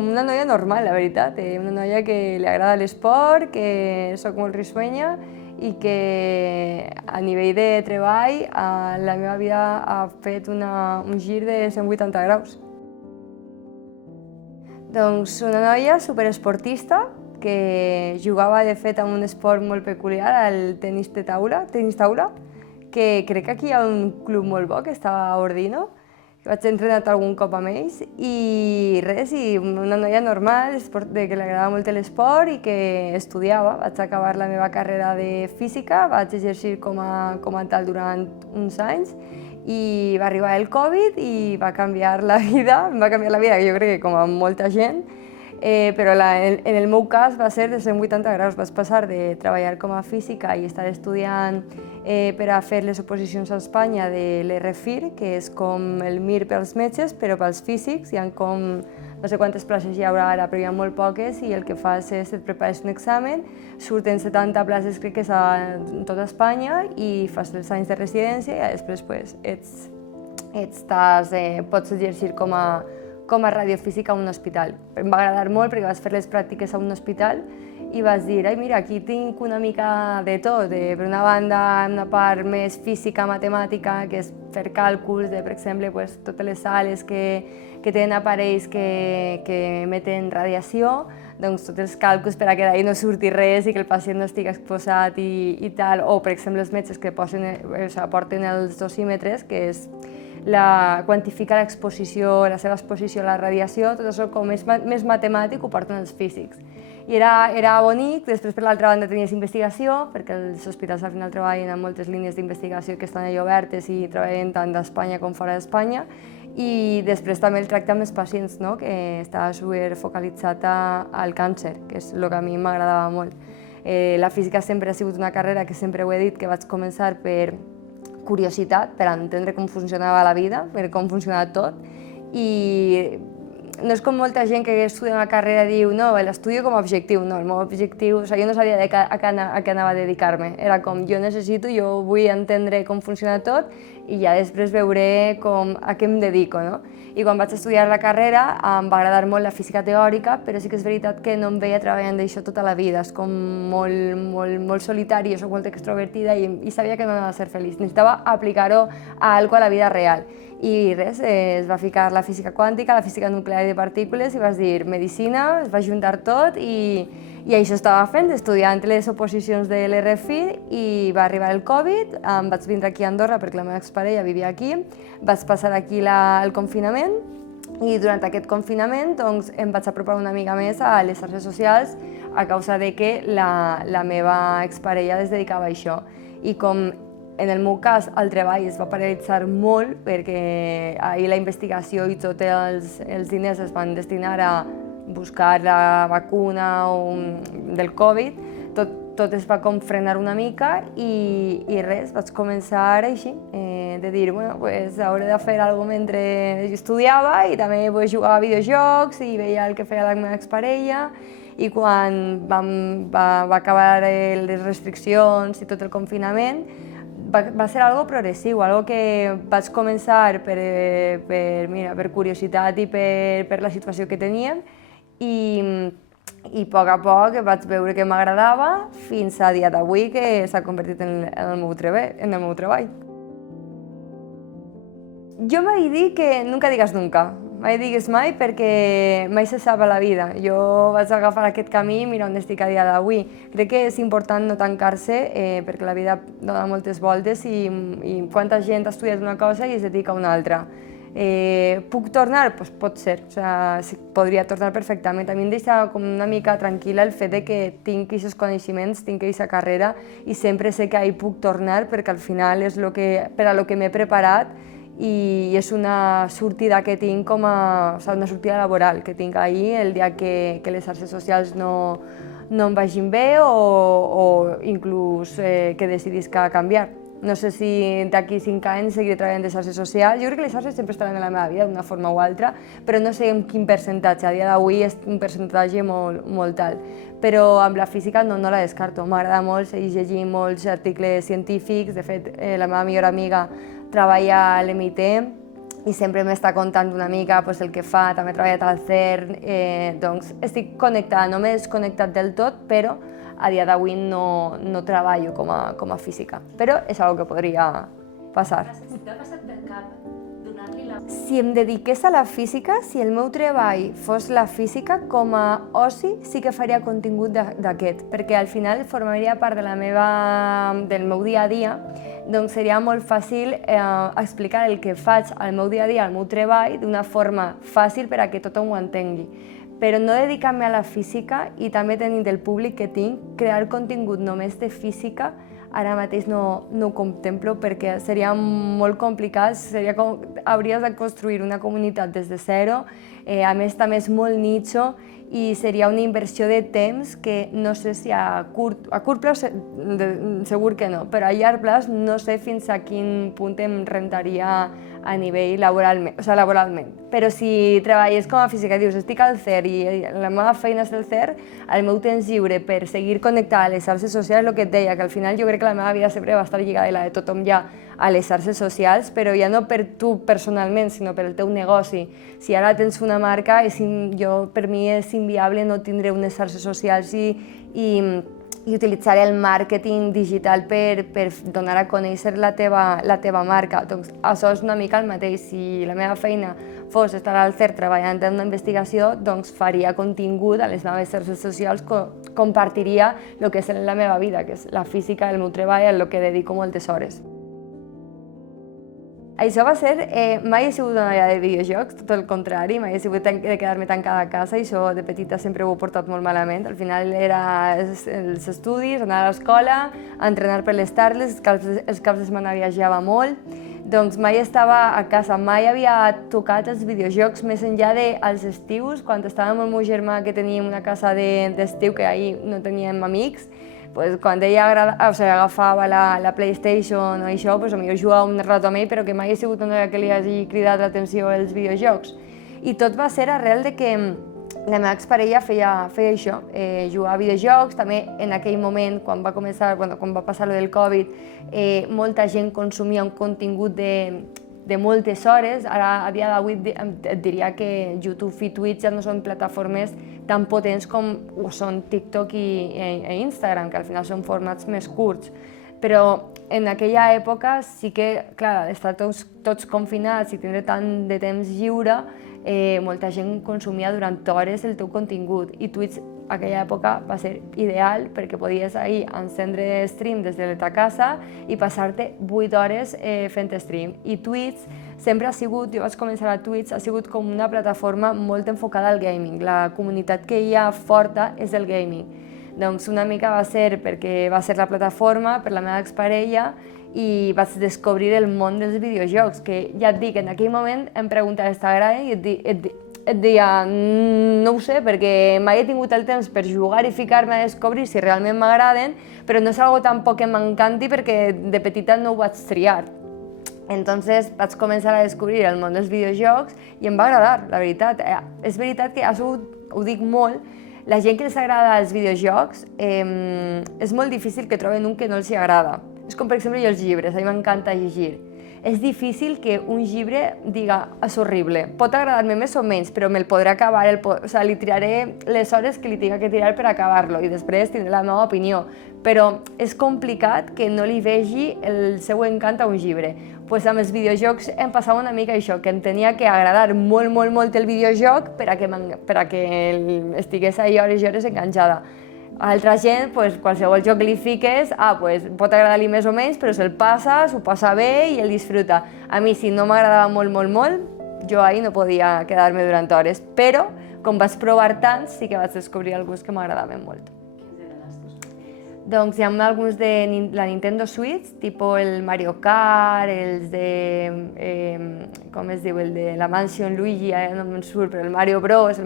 com una noia normal, la veritat. Una noia que li agrada l'esport, que sóc molt risuenya i que a nivell de treball la meva vida ha fet un gir de 180 graus. Doncs una noia superesportista que jugava de fet a un esport molt peculiar, el tenis taula, que crec que aquí hi ha un club molt bo que està a Ordino, que vaig entrenar algun cop amb ells, i res, i una noia normal, que li agradava molt l'esport i que estudiava. Vaig acabar la meva carrera de física, vaig exercir com a tal durant uns anys, i va arribar el Covid i va canviar la vida, jo crec que com a molta gent, però en el meu cas va ser de 180 graus. Vaig passar de treballar com a física i estar estudiant per a fer les oposicions a Espanya de l'ERFIR, que és com el MIR pels metges, però pels físics. Hi ha com no sé quantes places hi haurà ara, però hi ha molt poques, i el que fas és et prepares un examen, surten 70 places, crec que és a tota Espanya, i fas els anys de residència i després pots exercir com a radiofísica a un hospital. Em va agradar molt perquè vaig fer les pràctiques a un hospital i vaig dir, ai mira, aquí tinc una mica de tot. Per una banda, una part més física, matemàtica, que és fer càlculs de, per exemple, totes les sales que tenen aparells que emeten radiació, doncs tots els càlculs per a que d'ahir no surti res i que el pacient no estigui exposat i tal, o per exemple els metges que porten els dosímetres, que és quantificar la seva exposició a la radiació. Tot això com és més matemàtic ho porten els físics. I era bonic. Després, per l'altra banda, tenies investigació, perquè els hospitals al final treballen en moltes línies d'investigació que estan allà obertes i treballen tant d'Espanya com fora d'Espanya. I després també el tracte amb els pacients, que estava superfocalitzat al càncer, que és el que a mi m'agradava molt. La física sempre ha sigut una carrera que sempre ho he dit, que vaig començar per curiositat, per entendre com funcionava la vida, per com funcionava tot, i no és com molta gent que estudia una carrera i diu no, l'estudio com a objectiu. No, el meu objectiu, jo no sabia a què anava a dedicar-me. Era com, jo vull entendre com funciona tot i ja després veuré a què em dedico. I quan vaig estudiar la carrera em va agradar molt la física teòrica, però sí que és veritat que no em veia treballant d'això tota la vida. És com molt solitari, jo soc molt extrovertida i sabia que no anava a ser feliç. Necessitava aplicar-ho a alguna cosa a la vida real. I res, es va ficar la física quàntica, la física nuclear i de partícules, i vas dir medicina, es va juntar tot i això estava fent, estudiant les oposicions de l'ERFIR, i va arribar el Covid, em vaig vindre aquí a Andorra perquè la meva exparella vivia aquí, vaig passar aquí el confinament, i durant aquest confinament em vaig apropar una mica més a les xarxes socials a causa de que la meva exparella es dedicava a això. I com en el meu cas, el treball es va paralitzar molt perquè ahir la investigació i tots els diners es van destinar a buscar la vacuna del Covid. Tot es va com frenar una mica i res, vaig començar així, de dir, hauré de fer alguna cosa mentre estudiava i també jugava a videojocs i veia el que feia la meva exparella. I quan va acabar les restriccions i tot el confinament, va ser algo progressiu, algo que vaig començar per curiositat i per la situació que teníem, i a poc vaig veure que m'agradava fins a dia d'avui, que s'ha convertit en el meu treball. Jo vaig dir que nunca digues nunca. Mai digues mai perquè mai se sap a la vida. Jo vaig agafar aquest camí i mira on estic a dia d'avui. Crec que és important no tancar-se perquè la vida dona moltes voltes i quanta gent ha estudiat una cosa i es dedica a una altra. Puc tornar? Doncs pot ser, podria tornar perfectament. A mi em deixa com una mica tranquil·la el fet que tinc aquests coneixements, tinc aquesta carrera i sempre sé que ahir puc tornar perquè al final és per a lo que m'he preparat i és una sortida que tinc una sortida laboral que tinc ahir el dia que les xarxes socials no em vagin bé o inclús que decidisc canviar. No sé si d'aquí 5 anys seguiré treballant de xarxes socials. Jo crec que les xarxes sempre estaran en la meva vida d'una forma o altra, però no sé en quin percentatge. A dia d'avui és un percentatge molt alt. Però amb la física no la descarto. M'agrada molt seguir llegint molts articles científics. De fet, la meva millor amiga treballa a l'MIT i sempre m'està contant una mica pues, el que fa, també he treballat al CERN, doncs estic connectada, no m'he desconnectat del tot, però a dia d'avui no treballo com a física, però és una que podria passar. T'ha passat pel cap donar-li la... Si em dediqués a la física, si el meu treball fos la física, com a oci sí que faria contingut d'aquest, perquè al final formaria part del meu dia a dia, doncs seria molt fàcil explicar el que faig al meu dia a dia, al meu treball, d'una forma fàcil per a que tothom ho entengui. Però no dedicar-me a la física i també tenint el públic que tinc, crear contingut només de física, ara mateix no ho contemplo perquè seria molt complicat, hauries de construir una comunitat des de zero, a més també és molt nicho i seria una inversió de temps que no sé si a curt plaç segur que no, però a llarg plaç no sé fins a quin punt em rentaria a nivell laboralment. Però si treballes com a física i dius estic al CER i la meva feina és el CER, el meu temps lliure per seguir connectada a les xarxes socials, el que et deia, que al final jo crec que la meva vida sempre va estar lligada, i la de tothom ja, a les xarxes socials, però ja no per tu personalment, sinó per el teu negoci. Si ara tens una marca, per mi és inviable no tindre unes xarxes socials i utilitzar el màrqueting digital per donar a conèixer la teva marca. Doncs això és una mica el mateix. Si la meva feina fos estar al CERN treballant en una investigació, doncs faria contingut a les meves xarxes socials, compartiria el que és la meva vida, que és la física, el meu treball, el que dedico moltes hores. Això va ser, mai he sigut una noia de videojocs, tot el contrari, mai he sigut de quedar-me tancada a casa, i això de petita sempre ho he portat molt malament. Al final era els estudis, anar a l'escola, entrenar per les tardes, els caps de setmana viatjava molt, doncs mai estava a casa, mai havia tocat els videojocs més enllà dels estius, quan estàvem amb el meu germà que teníem una casa d'estiu que ahir no teníem amics. Quan ella agafava la PlayStation o això, potser jugava un rato amb ell, però que mai he sigut una que li hagi cridat l'atenció als videojocs. I tot va ser arrel de que la meva exparella feia això, jugar a videojocs. També en aquell moment, quan va passar lo del Covid, molta gent consumia un contingut de moltes hores. Ara, a dia d'avui, et diria que YouTube i Twitch ja no són plataformes tan potents com ho són TikTok i Instagram, que al final són formats més curts. Però en aquella època sí que, clar, estar tots confinats i tindre tant de temps lliure, molta gent consumia durant hores el teu contingut, i Twitch aquella època va ser ideal perquè podies ahir encendre stream des de ta casa i passar-te 8 hores fent stream. I Twitch sempre ha sigut, jo vaig començar a Twitch, ha sigut com una plataforma molt enfocada al gaming. La comunitat que hi ha forta és el gaming. Doncs una mica va ser perquè va ser la plataforma per la meva exparella i vaig descobrir el món dels videojocs, que ja et dic, en aquell moment em preguntaves t'agrada i et deia no ho sé, perquè mai he tingut el temps per jugar i ficar-me a descobrir si realment m'agraden, però no és algo tampoc que m'encanti perquè de petita no ho vaig triar. Entonces vaig començar a descobrir el món dels videojocs i em va agradar, la veritat. És veritat que ha sigut, ho dic molt, la gent que els agrada els videojocs és molt difícil que troben un que no els agrada. És com, per exemple, els llibres, a mi m'encanta llegir. És difícil que un llibre diga és horrible. Pot agradar-me més o menys, però me'l podré acabar, li triaré les hores que li tinc que tirar per acabar-lo i després tindré la meva opinió. Però és complicat que no li vegi el seu encant a un llibre. Amb els videojocs em passava una mica això, que em tenia que agradar molt el videojoc per a que estigués ahí hores i hores enganxada. A altra gent, qualsevol joc que li fiques, pot agradar-li més o menys, però se'l passa, s'ho passa bé i el disfruta. A mi, si no m'agradava molt, jo ahir no podia quedar-me durant hores, però com vaig provar tants, sí que vaig descobrir alguns que m'agradaven molt. Doncs hi ha alguns de la Nintendo Switch, tipus el Mario Kart, els de, com es diu, el de la Mansion Luigi, no me'n surt, però el Mario Bros,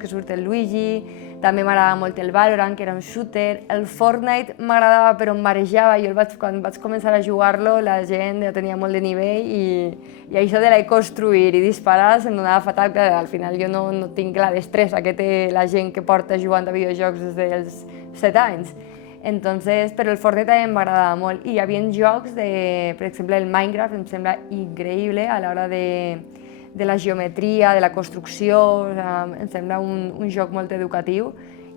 que surt el Luigi. També m'agradava molt el Valorant, que era un shooter. El Fortnite m'agradava però em marejava. Quan vaig començar a jugar-lo, la gent ja tenia molt de nivell i això de construir i disparar se'm donava fatal, que al final jo no tinc la destressa que té la gent que porta jugant a videojocs des dels 7 anys. Entonces, però el Fortnite també m'agradava molt i hi havia jocs per exemple, el Minecraft em sembla increïble a l'hora de la geometria, de la construcció, em sembla un joc molt educatiu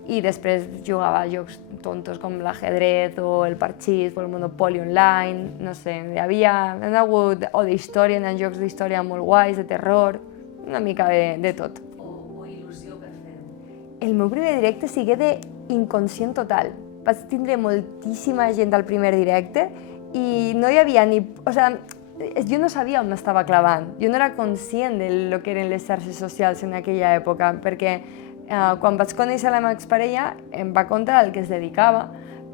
i després jugava a jocs tontos com l'ajedrez o el parxís o el Monopoly online, no sé, han hagut o d'història, hi ha jocs d'història molt guais, de terror, una mica de tot. O il·lusió per fer-ho? El meu primer directe sigui d'inconscient total. Vaig tindre moltíssima gent al primer directe i no hi havia ni... O sigui, jo no sabia on m'estava clavant, jo no era conscient de lo que eren les xarxes socials en aquella època, perquè quan vaig conèixer la meva exparella em va contar al que es dedicava,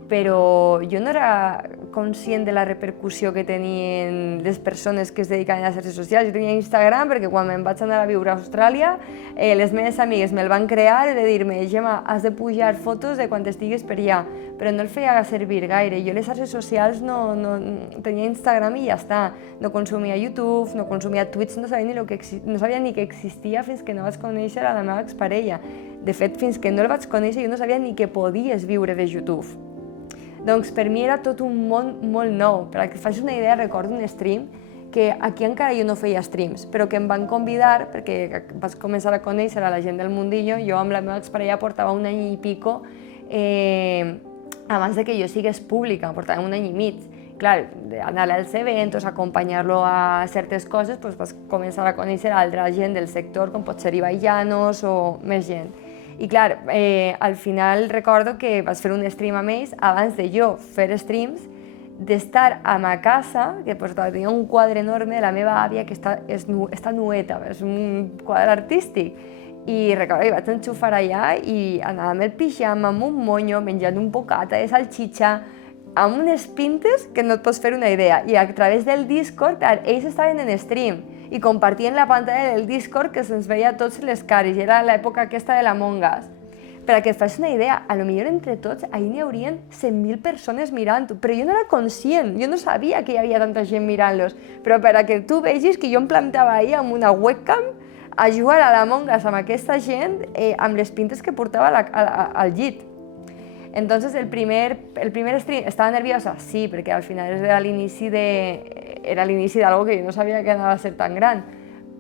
però jo no era conscient de la repercussió que tenien les persones que es dedicaven a les xarxes socials. Jo tenia Instagram perquè quan me'n vaig anar a viure a Austràlia, les meves amigues me'l van crear de dir-me Gemma, has de pujar fotos de quan estiguis per allà, però no el feia servir gaire. Jo les xarxes socials no tenia Instagram i ja està. No consumia YouTube, no consumia Twitch, no sabia ni que existia fins que no vaig conèixer a la meva exparella. De fet, fins que no el vaig conèixer jo no sabia ni que podies viure de YouTube. Doncs per mi era tot un món molt nou. Per a que facis una idea, recordo un stream que aquí encara jo no feia streams, però que em van convidar perquè vaig començar a conèixer a la gent del mundillo. Jo amb la meva exparella portava un any i pico abans de que jo sigués pública, portava un any i mig. Clar, anar als eventos, acompanyar-lo a certes coses, doncs vaig començar a conèixer altra gent del sector, com pot ser Ibai Llanos o més gent. I clar, al final recordo que vaig fer un stream amb ells abans de jo fer streams, d'estar a ma casa, que tenia un quadre enorme de la meva àvia que està nueta, és un quadre artístic. I recordo que vaig enxufar allà i anava amb el pijama, amb un monyo, menjant un bocata de salxitxa, amb unes pintes que no et pots fer una idea. I a través del Discord, ells estaven en stream i compartien la pantalla del Discord que se'ns veia a tots les cares, i era l'època aquesta de l'Among Us. Per a que et facis una idea, potser entre tots ahir n'hi haurien 100.000 persones mirant-ho, però jo no era conscient, jo no sabia que hi havia tanta gent mirant-los, però per a que tu vegis que jo em plantava ahir amb una webcam a jugar a l'Among Us amb aquesta gent amb les pintes que portava al llit. Entonces el primer stream, estava nerviosa? Sí, perquè al final era l'inici d'algo que jo no sabia que anava a ser tan gran,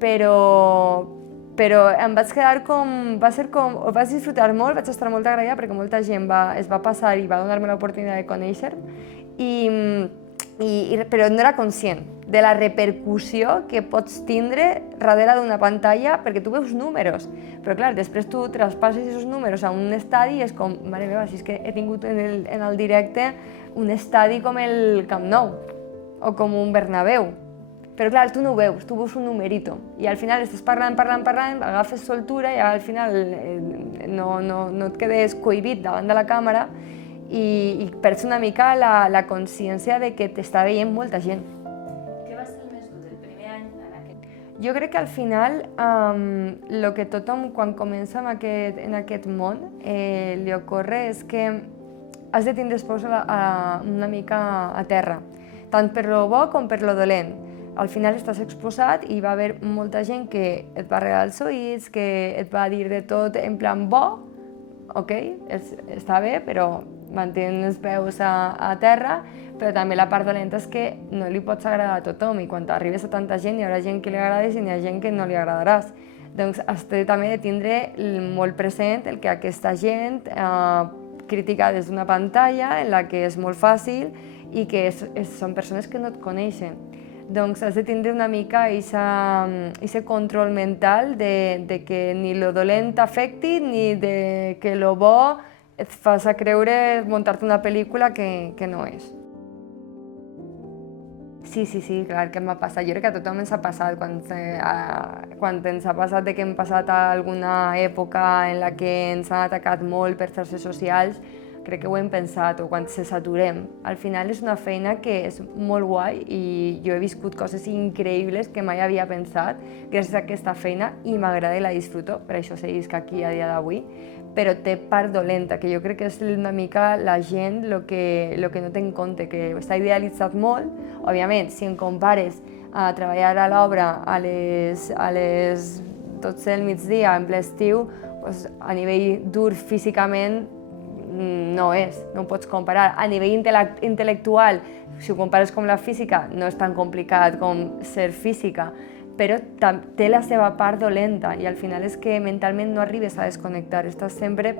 però em vaig quedar ho vaig disfrutar molt, vaig estar molt agraïda perquè molta gent es va passar i va donar-me l'oportunitat de conèixer-me, però no era conscient de la repercussió que pots tindre darrere d'una pantalla perquè tu veus números, però clar, després tu traspasses aquests números a un estadi i és com, mare meva, si és que he tingut en el directe un estadi com el Camp Nou o com un Bernabéu. Però clar, tu no ho veus, tu veus un numerito i al final estàs parlant, agafes soltura i al final no et quedes cohibit davant de la càmera i perds una mica la consciència de que t'està veient molta gent. Què va ser el més dur del primer any en aquest? Jo crec que al final el que tothom quan comença en aquest món li ocorre és que has de tindre peus una mica a terra, tant per lo bo com per lo dolent. Al final estàs exposat i va haver molta gent que et va regalar els oïts, que et va dir de tot en plan bo, ok, està bé, però mantén els peus a terra, però també la part dolenta és que no li pots agradar a tothom i quan arribes a tanta gent hi haurà gent que li agradis i hi ha gent que no li agradaràs. Doncs has també de tindre molt present el que aquesta gent critica des d'una pantalla en la que és molt fàcil i que són persones que no et coneixen. Doncs has de tindre una mica aquest control mental de que ni lo dolent t'afecti ni de que lo bo et fas a creure muntar-te una pel·lícula que no és. Sí, clar que m'ha passat. Jo crec que a tothom ens ha passat quan ens ha passat que hem passat a alguna època en la que ens han atacat molt per xarxes socials, crec que ho hem pensat, o quan se saturem. Al final és una feina que és molt guai i jo he viscut coses increïbles que mai havia pensat gràcies a aquesta feina i m'agrada i la disfruto, per això seguisc aquí a dia d'avui, però té part dolenta, que jo crec que és una mica la gent el que no té en compte, que està idealitzat molt. Òbviament, si em compares a treballar a l'obra a les 12 del migdia en ple estiu, a nivell dur físicament no és, no ho pots comparar. A nivell intel·lectual, si ho compares amb la física, no és tan complicat com ser física, però té la seva part dolenta i al final és que mentalment no arribes a desconnectar, estàs sempre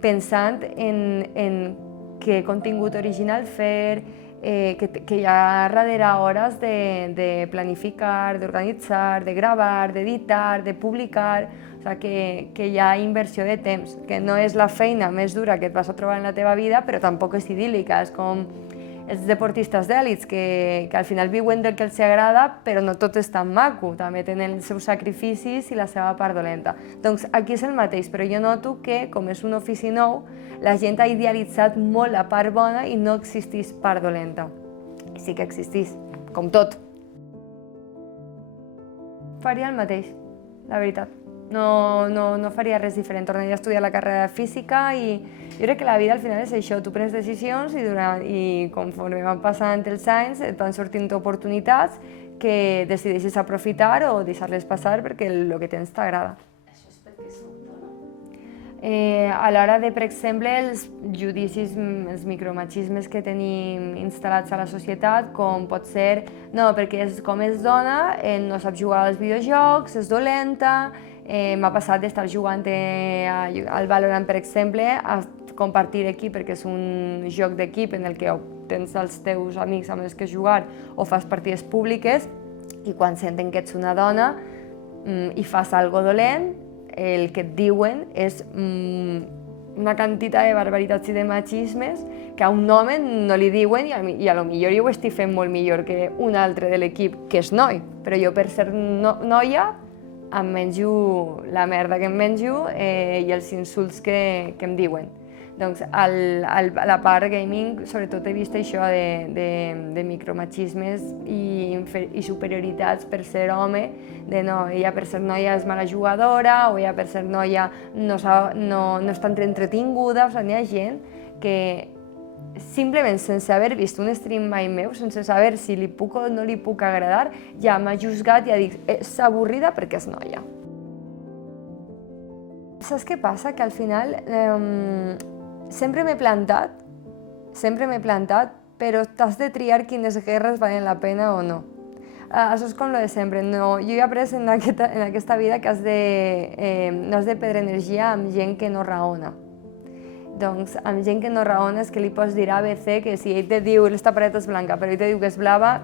pensant en què contingut original fer, que hi ha darrere hores de planificar, d'organitzar, de gravar, d'editar, de publicar, o sigui, que hi ha inversió de temps, que no és la feina més dura que et vas a trobar en la teva vida, però tampoc és idíl·lica, és com els deportistes d'èlits, que al final viuen del que els agrada, però no tot és tan maco, també tenen els seus sacrificis i la seva part dolenta. Doncs aquí és el mateix, però jo noto que, com és un ofici nou, la gent ha idealitzat molt la part bona i no existís part dolenta. Sí que existís, com tot. Faria el mateix, la veritat. No faria res diferent, tornaria a estudiar la carrera de física i jo crec que la vida al final és això, tu prens decisions i conforme van passant els anys et van sortint oportunitats que decideixes aprofitar o deixar-les passar perquè el que tens t'agrada. Això és perquè sou dona? A l'hora de, per exemple, els judicis, els micromachismes que tenim instal·lats a la societat, com pot ser, no, perquè com és dona, no sap jugar als videojocs, és dolenta. M'ha passat d'estar jugant al Valorant, per exemple, a compartir equip, perquè és un joc d'equip en el que tens els teus amics amb els que jugar o fas partides públiques i quan senten que ets una dona i fas algo dolent, el que et diuen és una quantitat de barbaritats i de machismes que a un home no li diuen i a lo millor jo ho estic fent molt millor que un altre de l'equip que és noi, però jo per ser noia em menjo la merda que em menjo i els insults que em diuen. Doncs a la part gaming sobretot he vist això de micromachismes i superioritats per ser home, de no, ella per ser noia és mala jugadora o ella per ser noia no és tan entretinguda, o sigui, n'hi ha gent que simplement sense haver vist un stream mai meu, sense saber si li puc o no li puc agradar, ja m'ha juzgat i ha dit és avorrida perquè és noia. Saps què passa? Que al final sempre m'he plantat, però t'has de triar quines guerres valen la pena o no. Això és com lo de sempre. Jo he après en aquesta vida que no has de perdre energia amb gent que no raona. Doncs amb gent que no raona és que li pots dir ABC, que si ell te diu aquesta paret és blanca, però ell te diu que és blava,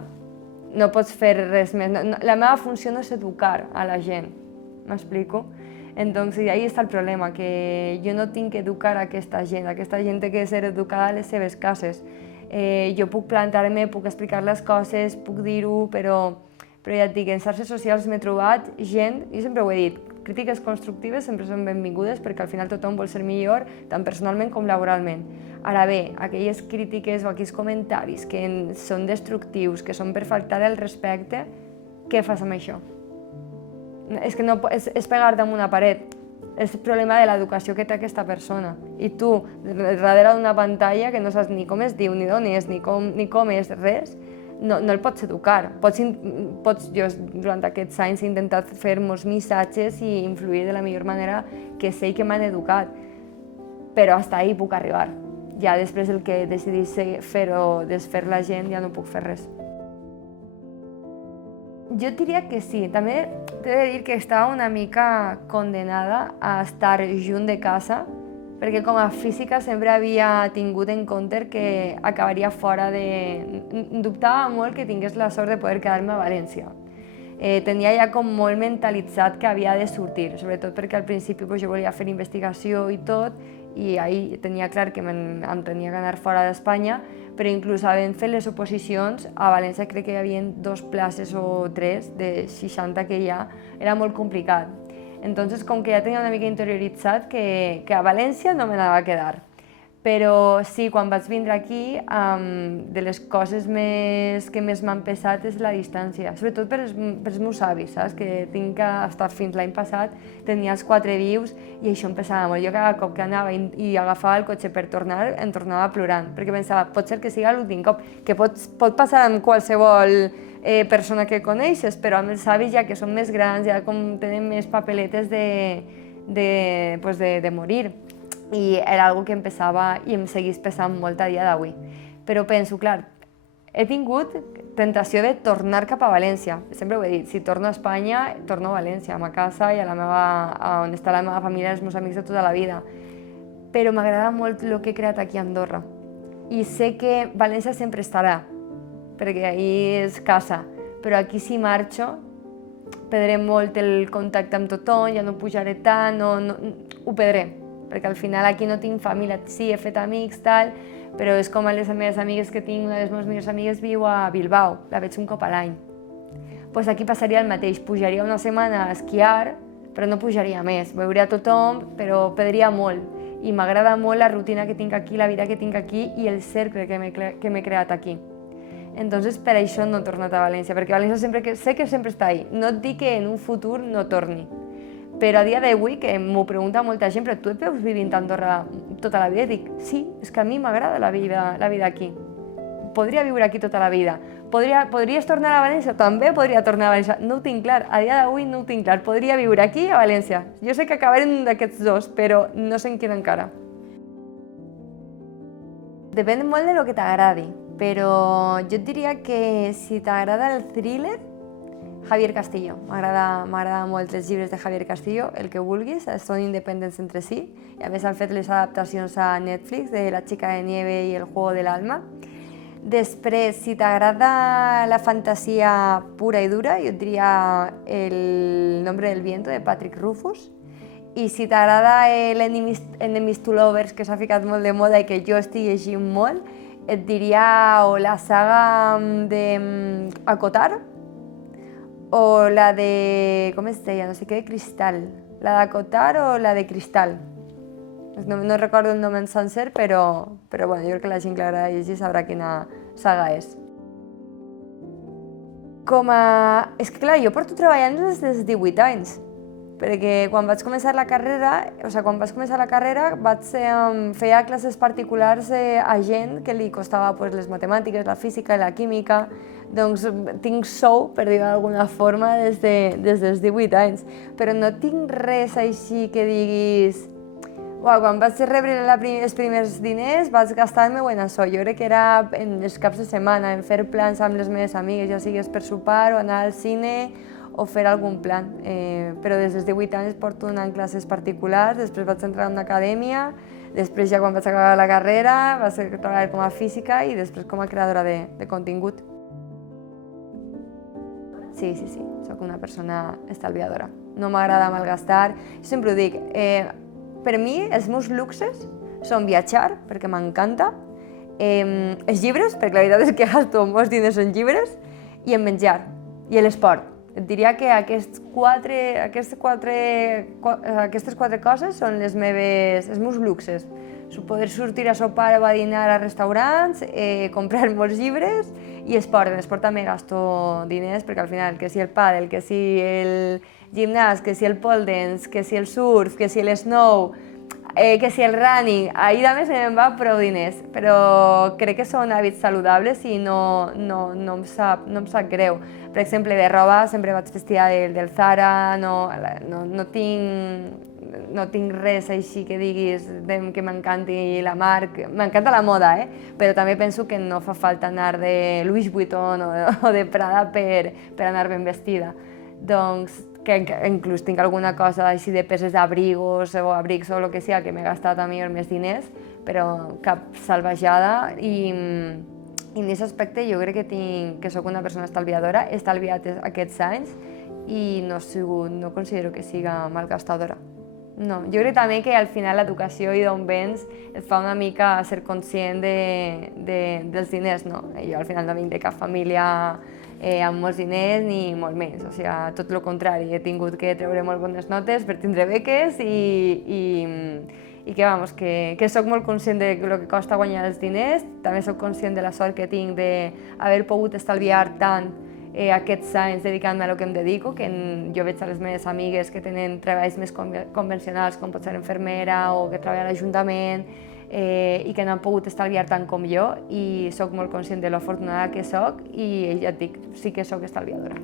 no pots fer res més. La meva funció no és educar a la gent, m'explico? Doncs ahí està el problema, que jo no tinc que educar aquesta gent té que ser educada a les seves cases. Jo puc plantar-me, puc explicar les coses, puc dir-ho, però ja et dic, en xarxes socials m'he trobat gent, jo sempre ho he dit, crítiques constructives sempre són benvingudes perquè al final tothom vol ser millor, tant personalment com laboralment. Ara bé, aquelles crítiques o aquells comentaris que són destructius, que són per faltar el respecte, què fas amb això? És que no, és pegar-te amb una paret. És el problema de l'educació que té aquesta persona. I tu, darrere d'una pantalla que no saps ni com es diu, ni d'on és, ni com és res, no el pots educar. Jo durant aquests anys he intentat fer molts missatges i influir de la millor manera que sé que m'han educat, però fins ahí puc arribar. Ja després el que decidís fer o desfer la gent ja no puc fer res. Jo diria que sí. També t'he de dir que estava una mica condenada a estar junt de casa, perquè com a física sempre havia tingut en compte que acabaria fora de... Dubtava molt que tingués la sort de poder quedar-me a València. Tenia ja com molt mentalitzat que havia de sortir, sobretot perquè al principi jo volia fer investigació i tot, i ahí tenia clar que em tenia que anar fora d'Espanya, però inclús havent fet les oposicions, a València crec que hi havia 2 places o 3 de 60 que hi ha, era molt complicat. Entonces, com que ja tenia una mica interioritzat que a València no me n'anava a quedar. Però sí, quan vaig vindre aquí, de les coses que més m'han pesat és la distància, sobretot per els meus avis, saps? Que tinc que estar fins l'any passat, tenia els 4 vius i això em pesava molt. Jo cada cop que anava i agafava el cotxe per tornar, em tornava plorant, perquè pensava, pot ser que sigui l'últim cop, que pot passar amb qualsevol persona que coneixes, però amb els avis ja que són més grans, ja com tenen més papeletes de morir. i era algo que em pesava i em seguís pesant molt a dia d'avui. Però penso, clar, he tingut tentació de tornar cap a València. Sempre ho he dit, si torno a Espanya, torno a València, a ma casa i a on està la meva família i els meus amics de tota la vida. Però m'agrada molt el que he creat aquí a Andorra. I sé que València sempre estarà, perquè ahir és casa. Però aquí si marxo, perdré molt el contacte amb tothom, ja no pujaré tant, ho perdré. Perquè al final aquí no tinc família, sí, he fet amics, tal, però és com les meves amigues que tinc, una de les meves millors amigues viu a Bilbao, la veig un cop a l'any. Doncs aquí passaria el mateix, pujaria una setmana a esquiar, però no pujaria més, veuria tothom, però perdria molt. I m'agrada molt la rutina que tinc aquí, la vida que tinc aquí i el cercle que m'he creat aquí. Entonces, per això no he tornat a València, perquè València sé que sempre està ahí. No et dic que en un futur no torni, però a dia d'avui, que m'ho pregunta molta gent, però tu et veus vivint a Andorra tota la vida? I dic, sí, és que a mi m'agrada la vida aquí. Podria viure aquí tota la vida. Podries tornar a València? També podria tornar a València. No ho tinc clar, a dia d'avui no ho tinc clar. Podria viure aquí a València. Jo sé que acabaré en un d'aquests dos, però no sé en quin encara. Depèn molt de lo que t'agradi, però jo et diria que si t'agrada el thriller, Javier Castillo. M'agrada molt els llibres de Javier Castillo, el que vulguis, són independents entre si, i a més han fet les adaptacions a Netflix de La chica de nieve i El juego del alma. Després, si t'agrada la fantasia pura i dura, jo et diria El nombre del viento, de Patrick Rothfuss. I si t'agrada l'Enemies to Lovers, que s'ha ficat molt de moda i que jo estic llegint molt, et diria o la saga de Acotar, o la de, com es deia, no sé què, de Cristal. La d'Acotar o la de Cristal. No recordo el nom en sencer, però bueno, jo crec que la gent que l'agrada llegir sabrà quina saga és. És que clar, jo porto treballant des dels 18 anys, perquè quan vaig començar la carrera, feia classes particulars a gent que li costava les matemàtiques, la física i la química. Doncs tinc sou, per dir-ho d'alguna forma, des dels 18 anys. Però no tinc res així que diguis... Quan vaig rebre els primers diners vaig gastar-me-ho en això. Jo crec que era en els caps de setmana, en fer plans amb les meves amigues, ja sigués per sopar o anar al cine o fer algun plan. Però des dels 18 anys porto anant classes particulars, després vaig entrar en una acadèmia, després ja quan vaig acabar la carrera vaig treballar com a física i després com a creadora de contingut. Sí, soc una persona estalviadora. No m'agrada malgastar. Jo sempre ho dic, per mi els meus luxes són viatjar, perquè m'encanta, els llibres, perquè la veritat és que gasto molts diners en llibres, i en menjar, i l'esport. Et diria que aquestes quatre coses són els meus luxes. Poder sortir a sopar o a dinar a restaurants, comprar molts llibres i esport. En esport també gasto diners perquè al final, que si el pàdel, que si el gimnàs, que si el pole dance, que si el surf, que si el snow, que si el running, ahir també se me'n va prou diners, però crec que són hàbits saludables i no em sap greu. Per exemple, de roba sempre vaig vestida del Zara, no tinc res així que diguis que m'encanti la marca. M'encanta la moda, però també penso que no fa falta anar de Louis Vuitton o de Prada per anar ben vestida. Doncs que inclús tinc alguna cosa així de peces d'abrigos o abrics o el que sigui que m'he gastat a mi més diners, però cap salvajada i en aquest aspecte jo crec que soc una persona estalviadora, he estalviat aquests anys i no considero que siga malgastadora. No, jo crec també que al final l'educació i d'on vens et fa una mica ser conscient dels diners, no? Jo al final no vinc de cap família amb molts diners ni molt més, o sigui, tot el contrari, he tingut que treure molt bones notes per tindre beques i que soc molt conscient de el que costa guanyar els diners, també soc conscient de la sort que tinc d'haver pogut estalviar tant aquests anys dedicant-me a lo que em dedico, que jo veig a les meves amigues que tenen treballs més convencionals, com pot ser infermera o que treballa a l'Ajuntament, i que no han pogut estalviar tant com jo, i soc molt conscient de l'afortunada que soc i ja et dic, sí que soc estalviadora.